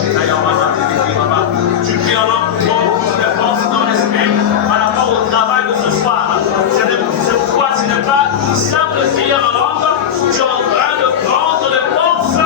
Tu pries en langue pour plus de force dans l'esprit par rapport au travail de ce soir. C'est pourquoi ce n'est pas simple de prier en langue, tu es en train de prendre les forces.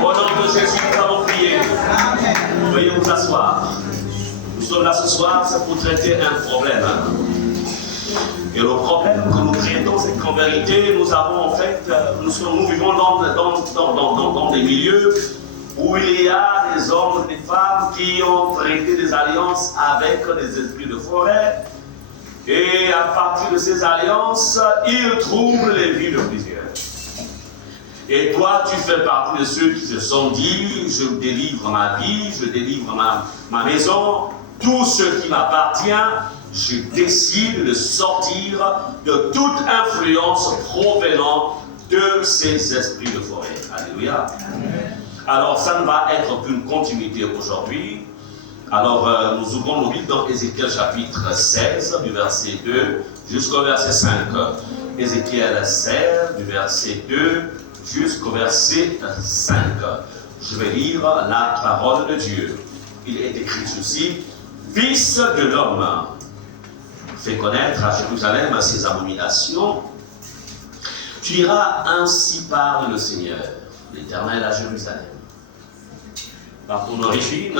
Au nom de Jésus, nous avons prié. Veuillez vous asseoir. Nous sommes là ce soir, c'est pour traiter un problème. Et le problème que nous traitons, c'est qu'en vérité, nous avons en fait, nous vivons dans des milieux où il y a des hommes et des femmes qui ont traité des alliances avec des esprits de forêt. Et à partir de ces alliances, ils troublent les vies de plusieurs. Et toi, tu fais partie de ceux qui se sont dit, je délivre ma vie, je délivre ma maison, tout ce qui m'appartient, je décide de sortir de toute influence provenant de ces esprits de forêt. Alléluia. Alors, ça ne va être qu'une continuité aujourd'hui. Alors, nous ouvrons nos Bibles dans Ézéchiel chapitre 16, du verset 2 jusqu'au verset 5. Ézéchiel 16, du verset 2 jusqu'au verset 5. Je vais lire la parole de Dieu. Il est écrit ceci: Fils de l'homme, fais connaître à Jérusalem ses abominations. Tu diras, ainsi parle le Seigneur, l'Éternel à Jérusalem. Par ton origine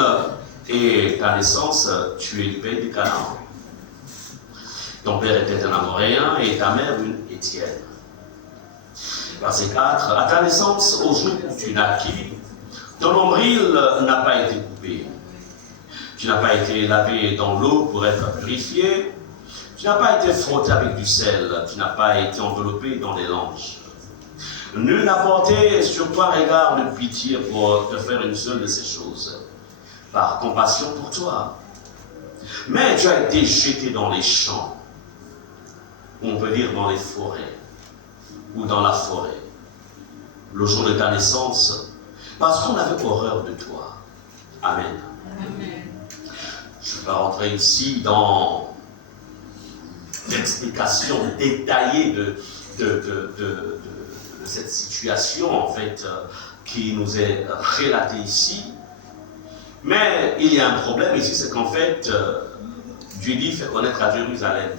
et ta naissance, tu es du pays du Canaan. Ton père était un Amoréen et ta mère une Étienne. Verset 4. À ta naissance, au jour où tu naquis, ton nombril n'a pas été coupé. Tu n'as pas été lavé dans l'eau pour être purifié. Tu n'as pas été frotté avec du sel. Tu n'as pas été enveloppé dans des langes. Nul n'a porté sur toi regard de pitié pour te faire une seule de ces choses, par compassion pour toi. Mais tu as été jeté dans les champs, on peut dire dans les forêts, ou dans la forêt, le jour de ta naissance, parce qu'on avait horreur de toi. Amen. Amen. Je ne vais pas rentrer ici dans l'explication détaillée de cette situation, en fait, qui nous est relatée ici. Mais il y a un problème ici, c'est qu'en fait, Dieu dit, fait connaître à Jérusalem.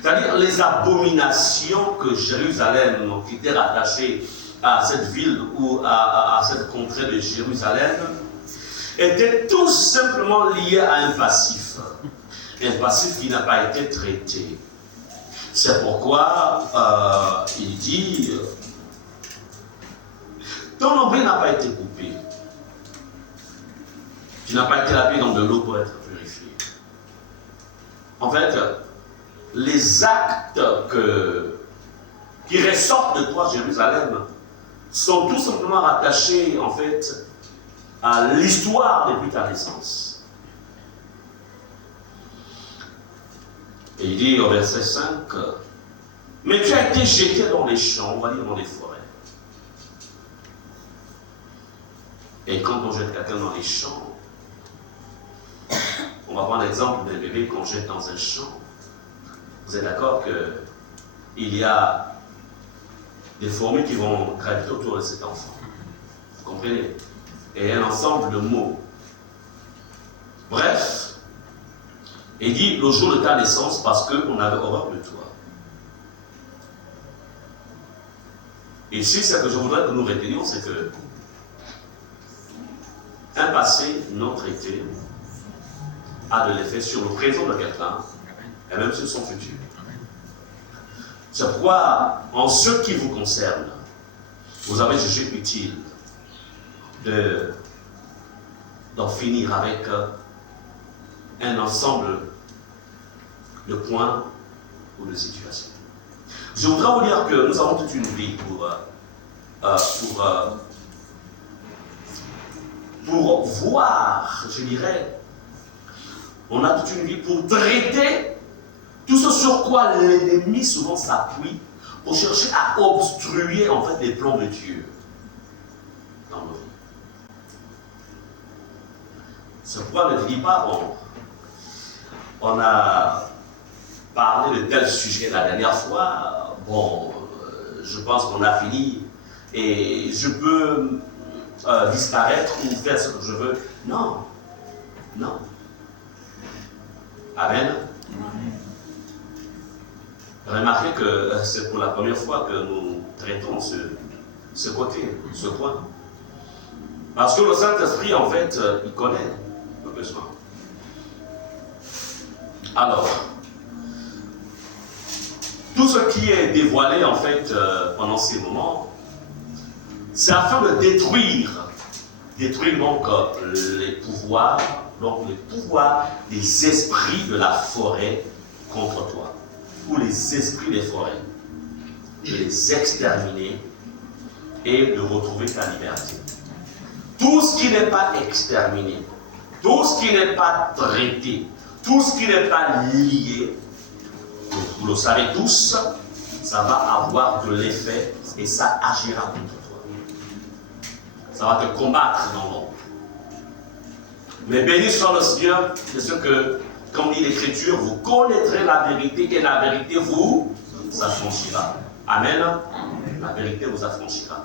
C'est-à-dire les abominations que Jérusalem, qui était rattachée à cette ville ou à cette contrée de Jérusalem, étaient tout simplement liées à un passif. Un passif qui n'a pas été traité. C'est pourquoi il dit, ton nombril n'a pas été coupé. Tu n'as pas été lavé dans de l'eau pour être purifié. En fait, les actes qui ressortent de toi, Jérusalem, sont tout simplement rattachés, en fait, à l'histoire depuis ta naissance. Et il dit au verset 5, mais tu as été jeté dans les champs, on va dire dans les forêts. Et quand on jette quelqu'un dans les champs, on va prendre l'exemple d'un bébé qu'on jette dans un champ. Vous êtes d'accord qu'il y a des fourmis qui vont graviter autour de cet enfant. Vous comprenez? Et un ensemble de mots. Bref, il dit le jour de ta naissance parce qu'on avait horreur de toi. Et ici, ce que je voudrais que nous retenions, c'est que un passé non traité a de l'effet sur le présent de quelqu'un et même sur son futur. C'est pourquoi, en ce qui vous concerne, vous avez jugé utile d'en finir avec un ensemble de points ou de situations. Je voudrais vous dire que nous avons toute une vie pour voir, je dirais, On a toute une vie pour traiter tout ce sur quoi l'ennemi souvent s'appuie pour chercher à obstruer en fait les plans de Dieu dans nos vies. C'est pourquoi ne dis pas, on a parlé de tel sujet la dernière fois, je pense qu'on a fini et je peux disparaître ou faire ce que je veux. Non. Non. Amen. Remarquez que c'est pour la première fois que nous traitons ce côté, ce point. Parce que le Saint-Esprit, en fait, il connaît le besoin. Alors, tout ce qui est dévoilé, en fait, pendant ces moments, c'est afin de détruire donc les pouvoirs des esprits de la forêt contre toi, ou les esprits des forêts, de les exterminer et de retrouver ta liberté. Tout ce qui n'est pas exterminé, tout ce qui n'est pas traité, tout ce qui n'est pas lié, vous le savez tous, ça va avoir de l'effet et ça agira contre toi. Ça va te combattre dans l'ombre. Mais béni soit le Seigneur, c'est ce que, comme dit l'Écriture, vous connaîtrez la vérité et la vérité vous affranchira. Amen. La vérité vous affranchira.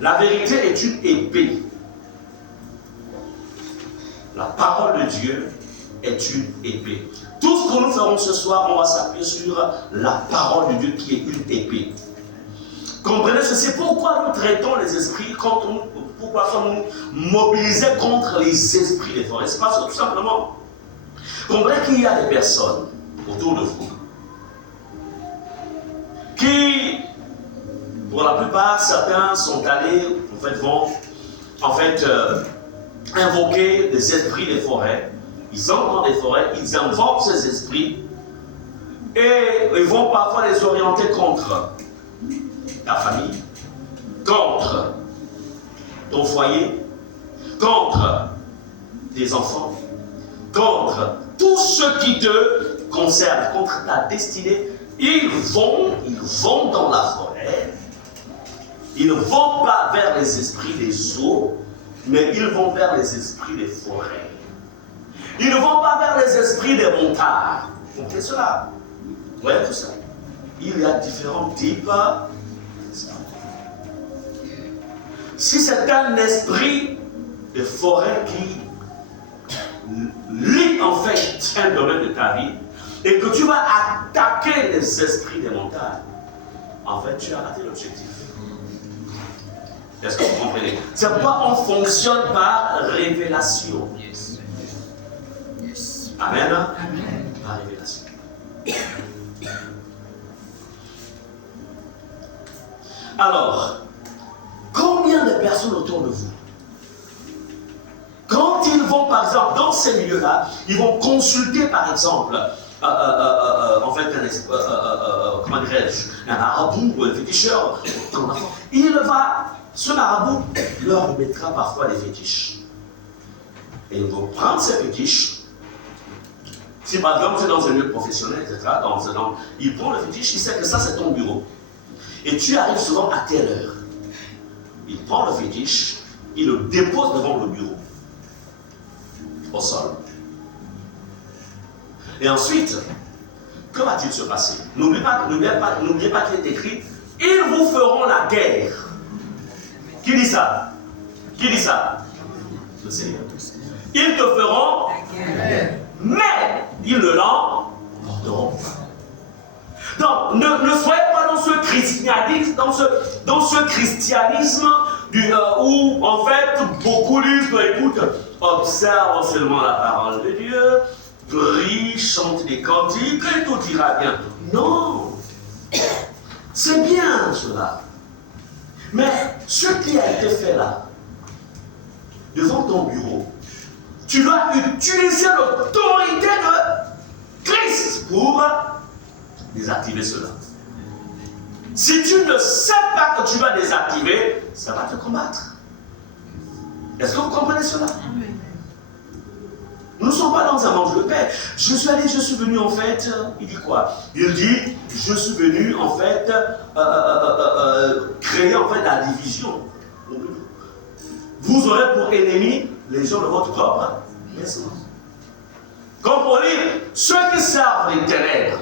La vérité est une épée. La parole de Dieu est une épée. Tout ce que nous ferons ce soir, on va s'appuyer sur la parole de Dieu qui est une épée. Comprenez ceci, pourquoi nous traitons les esprits, pourquoi sommes-nous mobilisés contre les esprits des forêts? C'est parce que tout simplement, comprenez qu'il y a des personnes autour de vous qui, pour la plupart, certains sont allés, vont invoquer des esprits des forêts. Ils entrent dans des forêts, ils invoquent ces esprits et ils vont parfois les orienter contre ta famille, contre ton foyer, contre tes enfants, contre tout ce qui te concerne, contre ta destinée. Ils vont dans la forêt, ils ne vont pas vers les esprits des eaux, mais ils vont vers les esprits des forêts. Ils ne vont pas vers les esprits des montagnes. Vous comprenez cela? Vous voyez tout ça? Il y a différents types. Si c'est un esprit de forêt qui lit en fait un domaine de ta vie et que tu vas attaquer les esprits des montagnes, en fait tu as raté l'objectif. Est-ce que vous comprenez? C'est pourquoi on fonctionne par révélation. Amen. Amen. Par révélation. Alors, combien de personnes autour de vous, quand ils vont par exemple dans ces milieux-là, ils vont consulter par exemple comment dirais-je, un marabout ou un féticheur, ce marabout leur mettra parfois des fétiches. Et ils vont prendre ces fétiches. Si par exemple c'est dans un lieu professionnel, etc., il prend le fétiche, il sait que ça c'est ton bureau. Et tu arrives souvent à telle heure. Il prend le fétiche, il le dépose devant le bureau, au sol. Et ensuite, que va-t-il se passer? N'oubliez pas qu'il est écrit, ils vous feront la guerre. Qui dit ça? Qui dit ça? Le Seigneur. Ils te feront la guerre. Mais ils ne l'emporteront pas. Donc, ne soyez pas dans ce christianisme, dans ce christianisme où, en fait, beaucoup disent, écoute, observe seulement la parole de Dieu, prie, chante des cantiques et tout ira bien. Non, c'est bien cela. Mais ce qui a été fait là, devant ton bureau, tu dois utiliser l'autorité de Christ pour désactiver cela. Si tu ne sais pas que tu vas désactiver, ça va te combattre. Est-ce que vous comprenez cela? Nous ne sommes pas dans un manque de paix. Je suis venu en fait, il dit quoi? Il dit, je suis venu en fait créer en fait la division. Vous aurez pour ennemis les gens de votre propre maison. Comme pour dire, ceux qui servent les ténèbres,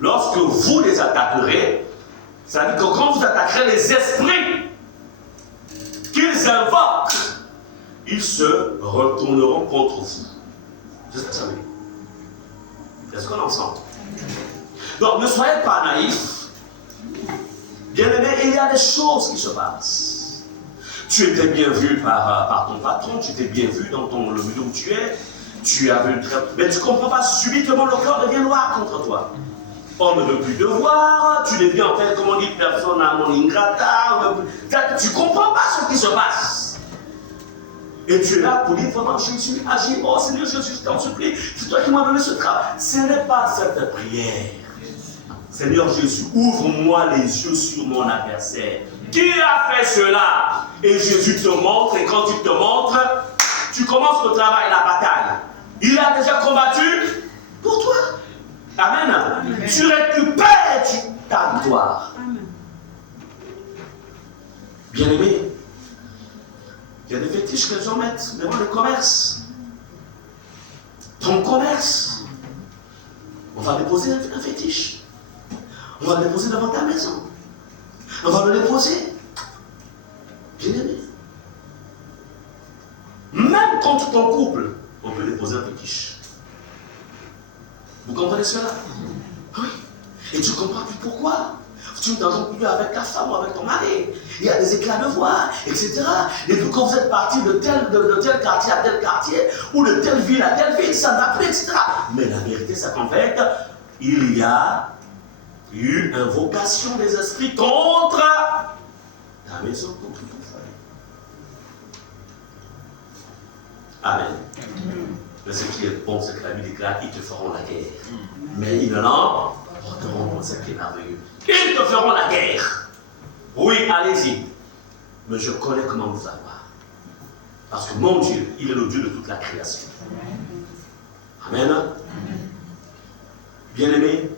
lorsque vous les attaquerez, ça veut dire que quand vous attaquerez les esprits qu'ils invoquent, ils se retourneront contre vous. C'est ce que ça veut dire. Est-ce qu'on est ensemble? Donc ne soyez pas naïfs. Bien aimé, il y a des choses qui se passent. Tu étais bien vu par ton patron, tu étais bien vu dans le milieu où tu es, tu avais une très... Mais tu ne comprends pas, subitement le cœur devient noir contre toi. On ne veut plus te voir, tu deviens en fait, comme on dit, persona non ingrata, tu ne comprends pas ce qui se passe. Et tu es là pour dire, vraiment, Jésus, agis, oh Seigneur Jésus, je t'en supplie, c'est toi qui m'as donné ce travail. Ce n'est pas cette prière. Seigneur Jésus, ouvre-moi les yeux sur mon adversaire. Qui a fait cela? Et Jésus te montre, et quand il te montre, tu commences le travail, la bataille. Il a déjà combattu pour toi. Amen. Amen. Tu récupères ta gloire. Bien-aimé, il y a des fétiches que les gens mettent devant le commerce. Ton commerce, on va déposer un fétiche. On va le déposer devant ta maison. On va le déposer. Bien-aimé. Même contre ton couple, on peut déposer un fétiche. Vous comprenez cela? Oui. Et tu ne comprends plus pourquoi. Tu ne t'entends plus avec ta femme ou avec ton mari. Il y a des éclats de voix, etc. Et puis quand vous êtes parti de tel quartier à tel quartier, ou de telle ville à telle ville, ça ne va plus, etc. Mais la vérité, c'est qu'en fait, il y a eu invocation des esprits contre la maison, contre ton foyer. Amen. Mais ce qui est bon, c'est que la Bible déclare qu'ils te feront la guerre. Mais ils n'en porteront pas, ce qui est merveilleux. Ils te feront la guerre. Oui, allez-y. Mais je connais comment vous avoir. Parce que mon Dieu, il est le Dieu de toute la création. Amen. Bien-aimés,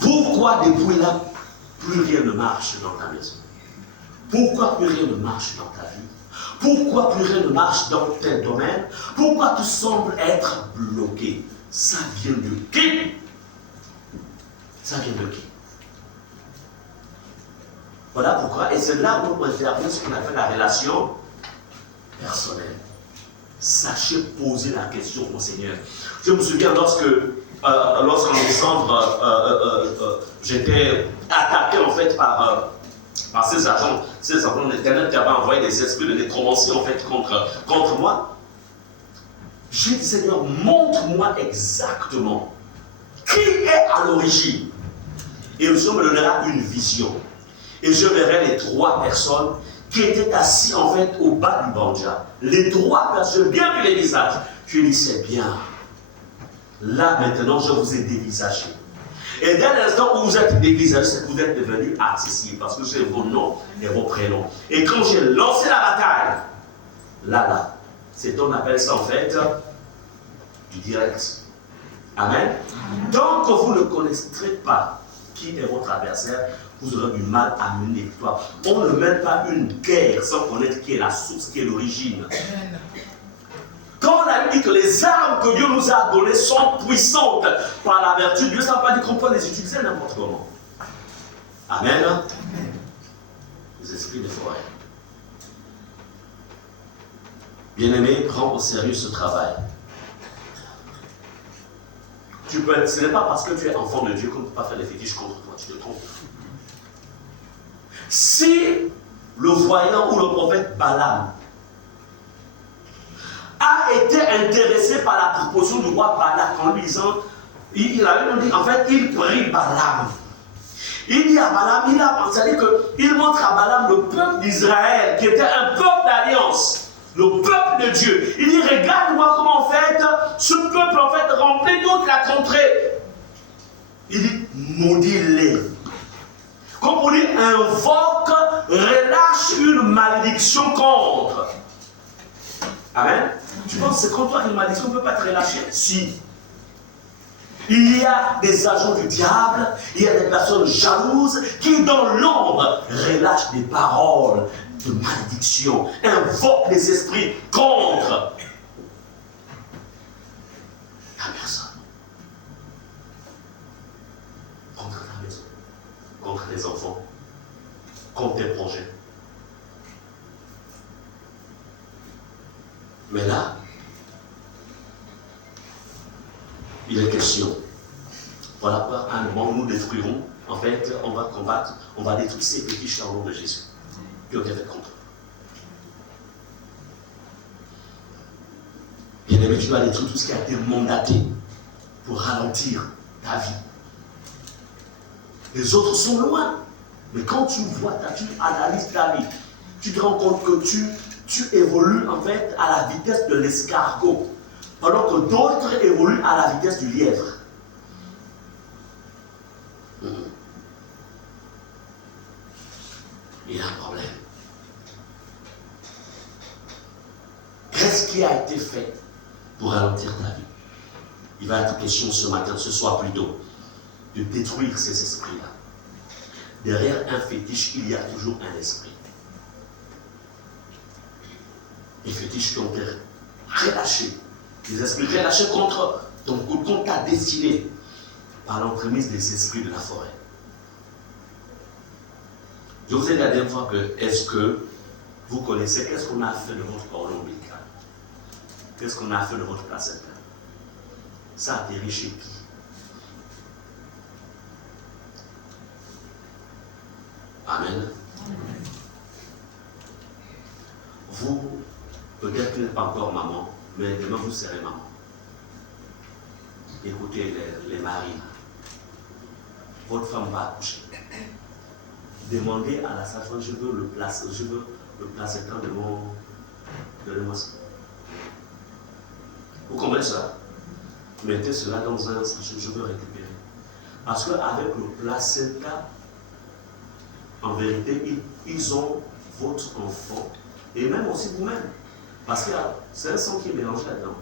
pourquoi depuis là, plus rien ne marche dans ta maison? Pourquoi plus rien ne marche dans ta vie? Pourquoi plus rien ne marche dans tel domaine? Pourquoi tu sembles être bloqué? Ça vient de qui? Ça vient de qui? Voilà pourquoi, et c'est là où on peut faire ce qu'on appelle la relation personnelle. Sachez poser la question au Seigneur. Je me souviens lorsqu'en décembre, j'étais attaqué en fait par ces agents d'Internet qui avaient envoyé des esprits de nécromancie en fait contre moi. J'ai dit, Seigneur, montre-moi exactement qui est à l'origine. Et le Seigneur me donnera une vision. Et je verrai les 3 personnes qui étaient assis en fait au bas du banja. Les 3 personnes, bien vu les visages. Je dis, c'est bien. Là maintenant, je vous ai dévisagé. Et dès l'instant où vous êtes dévisagé, c'est que vous êtes devenu accessible. Parce que c'est vos noms et vos prénoms. Et quand j'ai lancé la bataille, là, c'est on appelle ça en fait du direct. Amen. Tant que vous ne connaîtrez pas qui est votre adversaire, vous aurez du mal à mener victoire. On ne mène pas une guerre sans connaître qui est la source, qui est l'origine. Quand on a dit que les armes que Dieu nous a données sont puissantes par la vertu, Dieu ne s'est pas dit qu'on peut les utiliser n'importe comment. Amen. Les esprits de forêt. Bien-aimé, prends au sérieux ce travail. Ce n'est pas parce que tu es enfant de Dieu qu'on ne peut pas faire des fétiches contre toi, tu te trompes. Si le voyant ou le prophète Balaam a été intéressé par la proposition du roi Balak en lui disant, il prie Balaam. Il dit à Balaam, il montre à Balaam le peuple d'Israël qui était un peuple d'alliance. Le peuple de Dieu. Il dit, regarde-moi comment en fait, ce peuple en fait remplit toute la contrée. Il dit, maudis-les. Comme on dit, invoque, relâche une malédiction contre. Amen. Tu penses que c'est comme toi qui m'a dit qu'on ne peut pas te relâcher? Si. Il y a des agents du diable, il y a des personnes jalouses qui, dans l'ombre, relâchent des paroles de malédiction, invoquent les esprits contre la personne, contre ta maison, contre les enfants, contre tes projets. Mais là, il est question. Voilà quoi, à un moment, nous détruirons. En fait, on va combattre, on va détruire ces fétiches au nom de Jésus qui ont été faits contre. Bien aimé, tu vas détruire tout ce qui a été mandaté pour ralentir ta vie. Les autres sont loin. Mais quand tu vois, tu analyses ta vie, tu te rends compte que tu évolues en fait à la vitesse de l'escargot. Pendant que d'autres évoluent à la vitesse du lièvre. Il y a un problème. Qu'est-ce qui a été fait pour ralentir ta vie? Il va être question ce matin, ce soir plutôt, de détruire ces esprits-là. Derrière un fétiche, il y a toujours un esprit. Les fétiches qui ont été relâchés. Les esprits relâchés contre ta destinée par l'entremise des esprits de la forêt. Je vous ai dit la dernière fois que, est-ce que vous connaissez, qu'est-ce qu'on a fait de votre cordon ombilical? Qu'est-ce qu'on a fait de votre placenta? Ça atterrit chez qui? Amen. Vous, peut-être que vous n'êtes pas encore maman, mais demain vous serez maman. Écoutez les maris. Votre femme va accoucher. Demandez à la sage-femme, je veux le placenta de mon sang. Vous comprenez ça? Mettez cela dans un sachet, je veux récupérer. Parce qu'avec le placenta, en vérité, ils ont votre enfant et même aussi vous-même. Parce que c'est un sang qui est mélangé là-dedans.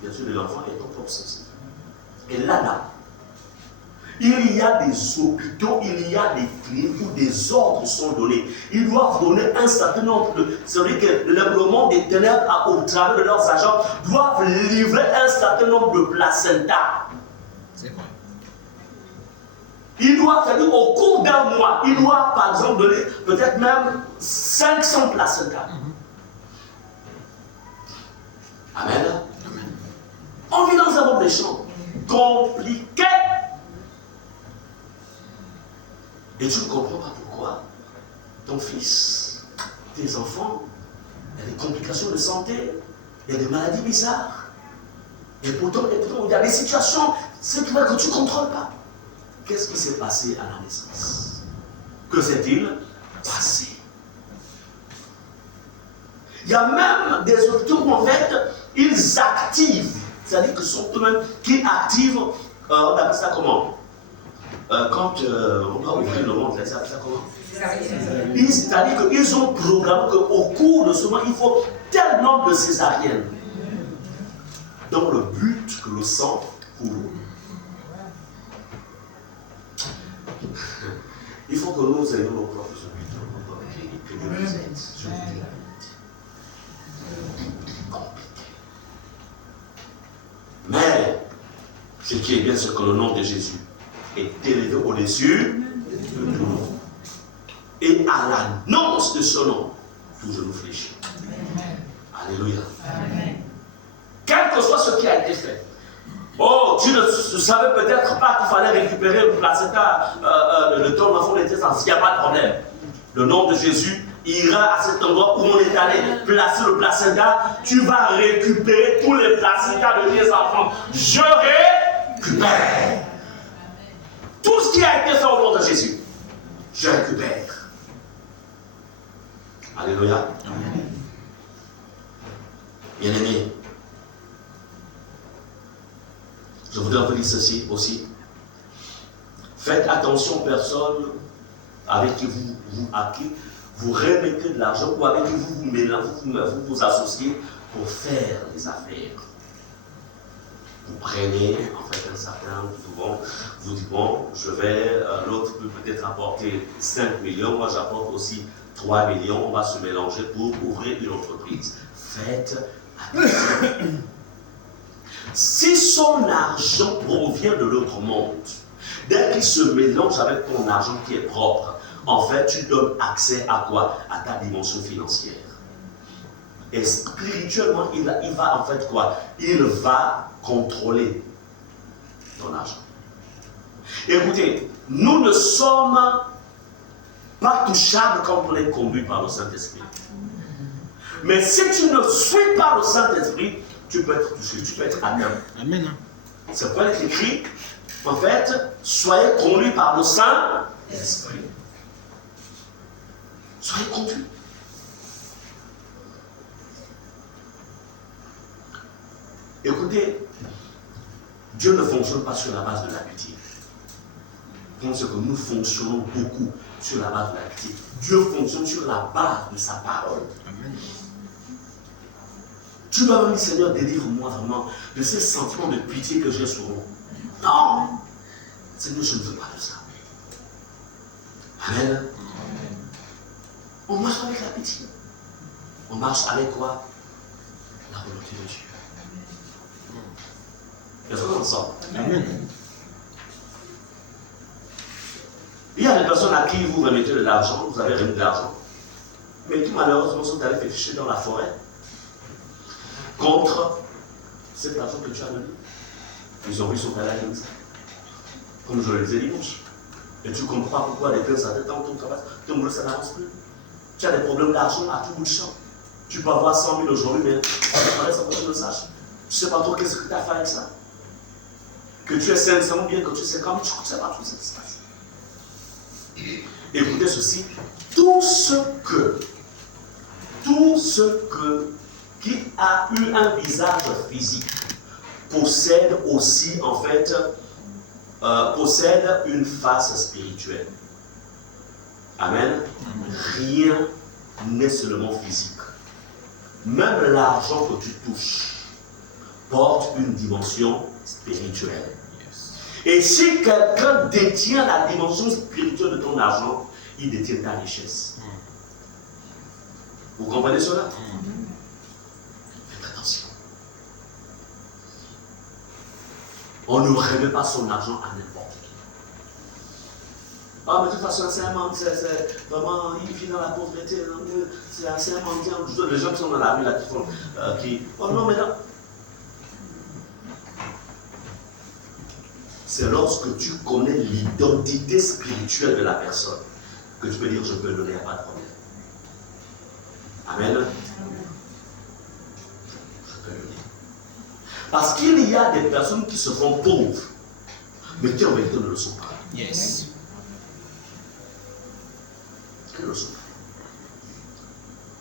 Bien sûr, l'enfant est en propre sensible. Et là, il y a des hôpitaux, il y a des cliniques où des ordres sont donnés. Ils doivent donner un certain nombre de... C'est-à-dire que le monde des ténèbres, au travers de leurs agents, doivent livrer un certain nombre de placentas. C'est quoi? Ils doivent, c'est-à-dire au cours d'un mois, ils doivent par exemple donner peut-être même 500 placentas. Amen. On vit dans un monde des champs compliqué. Et tu ne comprends pas pourquoi ton fils, tes enfants, il y a des complications de santé, il y a des maladies bizarres. Et pourtant il y a des situations, c'est que tu ne contrôles pas. Qu'est-ce qui s'est passé à la naissance? Que s'est-il passé? Il y a même des hôpitaux où en fait, ils activent, c'est-à-dire que sont eux-mêmes qui activent, on appelle ça comment? Quand on va ouvrir le monde, ça comment? C'est-à-dire qu'ils ont programmé qu'au cours de ce mois, il faut tel nombre de césariennes. Dans le but que le sang coule. Il faut que nous ayons nos propres hôpitaux, nos propres cliniques, que Dieu nous aide. Je vous dis la vérité. Compliqué. Mais, ce qui est bien, c'est que le nom de Jésus est élevé au-dessus de tout nom. Et à l'annonce de ce nom, tout genou fléchit. Alléluia. Amen. Quel que soit ce qui a été fait. Oh, tu ne savais peut-être pas qu'il fallait récupérer le placenta de ton enfant de naissance. Il n'y a pas de problème. Le nom de Jésus ira à cet endroit où on est allé placer le placenta. Tu vas récupérer tous les placentas de tes enfants. Je récupère. Tout ce qui a été fait au nom de Jésus, je récupère. Alléluia. Bien-aimés, je voudrais vous dire ceci aussi. Faites attention aux personnes avec qui vous remettez de l'argent ou avec qui vous vous associez pour faire des affaires. Vous prenez en fait un certain, souvent, vous dites bon, l'autre peut peut-être apporter 5 millions, moi j'apporte aussi 3 millions, on va se mélanger pour ouvrir une entreprise. Faites attention. Si son argent provient de l'autre monde, dès qu'il se mélange avec ton argent qui est propre, en fait, tu donnes accès à quoi? À ta dimension financière. Et spirituellement, il va en fait quoi? Il va contrôler ton argent. Écoutez, nous ne sommes pas touchables quand on est conduit par le Saint-Esprit. Mais si tu ne suis pas le Saint-Esprit, tu peux être touché, tu peux être atteint. Amen. C'est pourquoi il est écrit, en fait, soyez conduits par le Saint-Esprit. Soyez conduits. Écoutez, Dieu ne fonctionne pas sur la base de l'amitié. Je pense que nous fonctionnons beaucoup sur la base de l'amitié. Dieu fonctionne sur la base de sa parole. Amen. Tu dois me dire, Seigneur, délivre-moi vraiment de ces sentiments de pitié que j'ai souvent. Non! Seigneur, je ne veux pas de ça. Amen. On marche avec la pitié. On marche avec quoi? La volonté de Dieu. Est-ce qu'on ensemble? Amen. Il y a des personnes à qui vous remettez de l'argent, vous avez remis de l'argent, mais qui malheureusement sont allés féticher dans la forêt contre cet argent que tu as donné. Ils ont vu son travail comme ça. Comme je le disais dimanche. Et tu ne comprends pas pourquoi les gens s'attendent dans ton travail, ton boulot ça n'avance plus. Tu as des problèmes d'argent à tout bout de champ. Tu peux avoir 100 000 aujourd'hui, mais ça te paraît sans que tu le saches. Tu ne sais pas trop qu'est-ce que tu as fait avec ça. Que tu es 500 bien, que tu sais comment, tu ne sais pas tout ce qui se passe. Écoutez ceci, tout ce qui a eu un visage physique possède aussi en fait possède une face spirituelle. Amen. Rien n'est seulement physique. Même l'argent que tu touches porte une dimension spirituelle. Et si quelqu'un détient la dimension spirituelle de ton argent, il détient ta richesse. Vous comprenez cela? Faites attention. On ne remet pas son argent à n'importe qui. Ah, mais de toute façon, c'est un mendiant, c'est vraiment, il vit dans la pauvreté, c'est un mendiant. Les gens qui sont dans la rue là, qui font, oh non, mais non. C'est lorsque tu connais l'identité spirituelle de la personne que tu peux dire je peux le donner, il n'y a pas de problème. Amen. Je peux le dire. Parce qu'il y a des personnes qui se font pauvres, mais qui en vérité ne le sont pas. Yes. Qui ne le sont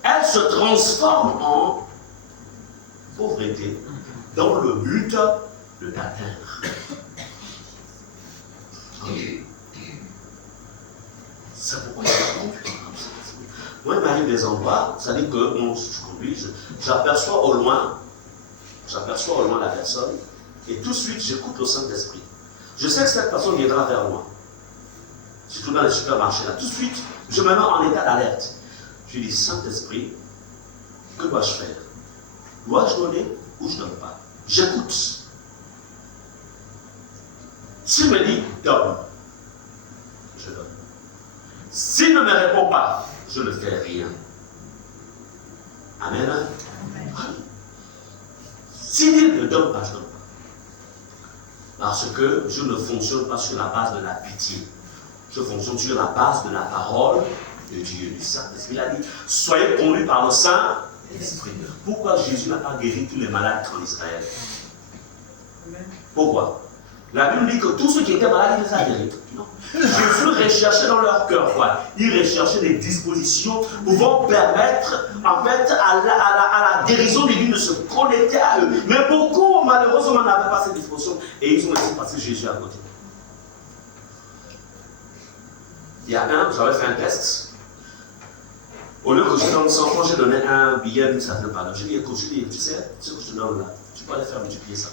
pas. Elles se transforment en pauvreté dans le but de t'atteindre. C'est pourquoi il y a moi, il m'arrive des endroits, ça dit que je conduis, j'aperçois au loin la personne, et tout de suite, j'écoute le Saint-Esprit. Je sais que cette personne viendra vers moi, surtout dans les supermarchés. Là. Tout de suite, je me mets en état d'alerte. Je dis, Saint-Esprit, que dois-je faire? Dois-je donner ou je ne donne pas? J'écoute. S'il me dit, donne, je donne. S'il ne me répond pas, je ne fais rien. Amen. Amen. S'il ne donne pas, je ne donne pas. Parce que je ne fonctionne pas sur la base de la pitié. Je fonctionne sur la base de la parole de Dieu, du Saint-Esprit. Il a dit, soyez conduits par le Saint-Esprit. Pourquoi Jésus n'a pas guéri tous les malades en Israël? Pourquoi? La Bible dit que tous ceux qui étaient malades, il les a guéris. Non. Jésus recherchait dans leur cœur quoi? Il recherchait des dispositions pouvant permettre en fait à la guérison divine de se connecter à eux. Mais beaucoup malheureusement n'avaient pas cette disposition et ils ont laissé passer Jésus à côté. Il y a j'avais fait un test. Au lieu que je donne 100 francs, j'ai donné un billet d'une certaine valeur. Je dis, écoute, tu sais, ce que je te donne là, tu peux aller faire multiplier ça.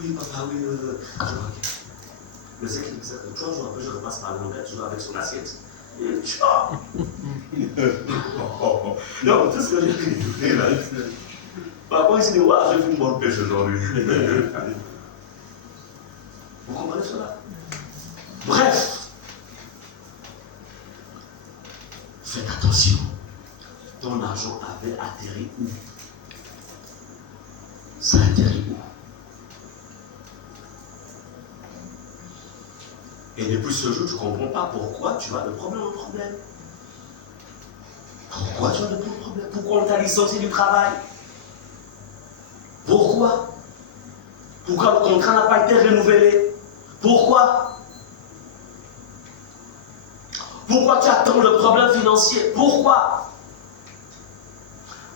Oui, papa, oui, mais c'est qu'il disait que 3 jours après, je repasse par le langage, toujours avec son assiette. Et tchao. Non, tout ce que j'ai dit là. Par contre, il s'est dit, ouais, j'ai fait une bonne pêche aujourd'hui. Vous comprenez cela? Bref, faites attention. Ton argent avait atterri où? Ça a atterri où? Et depuis ce jour, tu ne comprends pas pourquoi tu as de problème en problème. Pourquoi tu as de problème? Pourquoi on t'a licencié du travail? Pourquoi? Pourquoi le contrat n'a pas été renouvelé? Pourquoi? Pourquoi tu as tant de problèmes financiers? Pourquoi?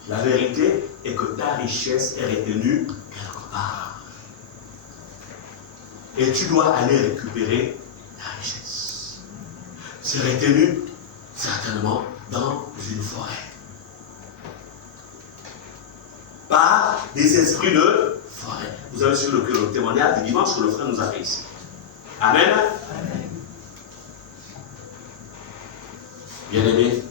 La vérité est que ta richesse est retenue quelque part. Et tu dois aller récupérer ta richesse. C'est retenu certainement dans une forêt. Par des esprits de forêt. Vous avez su le témoignage du dimanche que le frère nous a fait ici. Amen. Amen. Bien-aimés,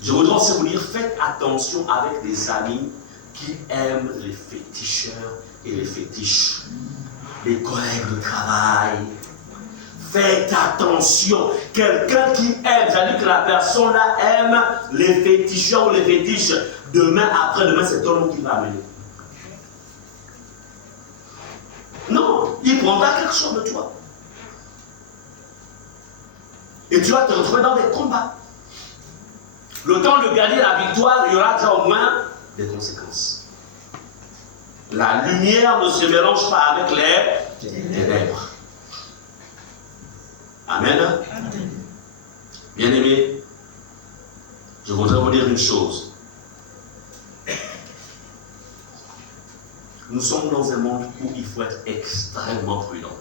je voudrais aussi vous dire, faites attention avec des amis qui aiment les féticheurs et les fétiches. Les collègues de travail. Faites attention. Quelqu'un qui aime, c'est-à-dire que la personne là aime les féticheurs ou les fétiches. Demain, après-demain, c'est ton nom qui va amener. Non, il prendra quelque chose de toi. Et tu vas te retrouver dans des combats. Le temps de gagner la victoire, il y aura déjà au moins des conséquences. La lumière ne se mélange pas avec les ténèbres. Amen. Amen. Bien-aimés, je voudrais vous dire une chose. Nous sommes dans un monde où il faut être extrêmement prudent.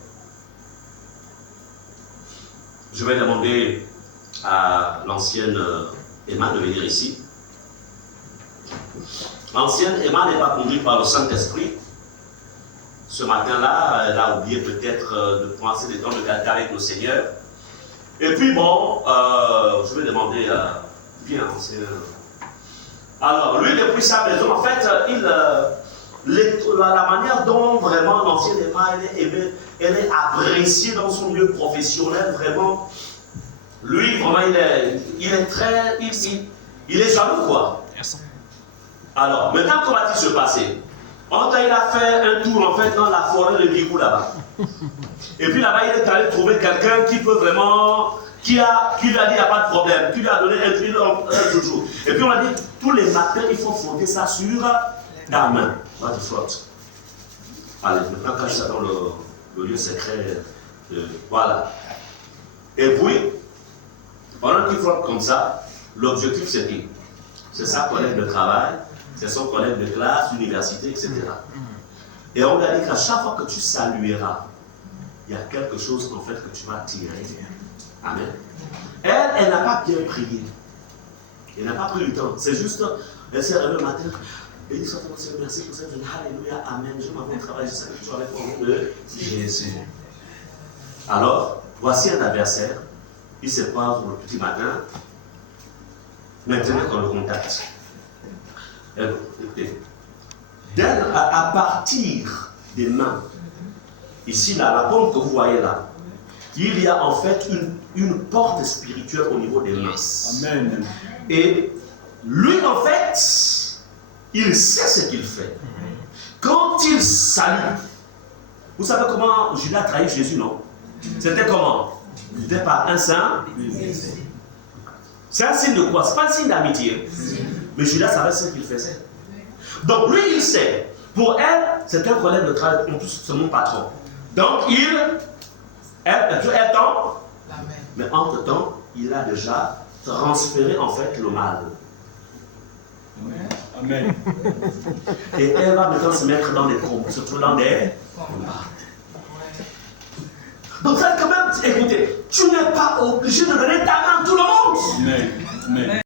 Je vais demander à l'ancienne Emma de venir ici. L'ancienne Emma n'est pas conduite par le Saint-Esprit. Ce matin-là, elle a oublié peut-être de prendre assez de temps de garder avec le Seigneur. Et puis bon, je vais demander bien, alors lui depuis sa maison, en fait, la manière dont vraiment l'ancienne Emma elle est appréciée dans son milieu professionnel, vraiment. Lui, vraiment, il est jaloux, quoi. Alors, maintenant, comment va-t-il se passer? Il a fait un tour, en fait, dans la forêt de Bigou, là-bas. Et puis là-bas, il est allé trouver quelqu'un qui peut vraiment, qui lui a dit, il n'y a pas de problème, qui lui a donné un huile un joujou. Et puis on a dit, tous les matins, il faut frotter ça sur la main. Va te frotter. Allez, maintenant, cache ça dans le lieu secret. Voilà. Et puis, pendant qu'il frotte comme ça, l'objectif c'est qui? C'est sa collègue de travail, c'est son collègue de classe, université, etc. Et on lui a dit qu'à chaque fois que tu salueras, il y a quelque chose en fait que tu vas tirer. Amen. Elle n'a pas bien prié. Elle n'a pas pris le temps. C'est juste, elle s'est réveillée le matin. Elle dit, Seigneur, merci pour cette journée. Alléluia, Amen. Je m'en vais travailler. Je sais que tu vas avec moi de Jésus. Alors, voici un adversaire. Il se passe le petit matin. Maintenant qu'on le contacte. Écoutez. À partir des mains, ici, là, la pompe que vous voyez là, il y a en fait une porte spirituelle au niveau des mains. Amen. Et lui, en fait, il sait ce qu'il fait. Quand il salue, vous savez comment Judas a trahi Jésus, non? C'était comment? C'était par un sein. C'est un signe de quoi? Ce n'est pas un signe d'amitié. Mais Judas savait ce qu'il faisait. Donc lui, il sait. Pour elle, c'est un collègue de travail, en plus, c'est mon patron. Donc elle tend, mais entre-temps, il a déjà transféré en fait le mal. Amen. Et elle va maintenant se mettre dans des combats, surtout dans des combats. Donc ça, quand même, écoutez, tu n'es pas obligé de donner ta main à tout le monde. Amen. Amen.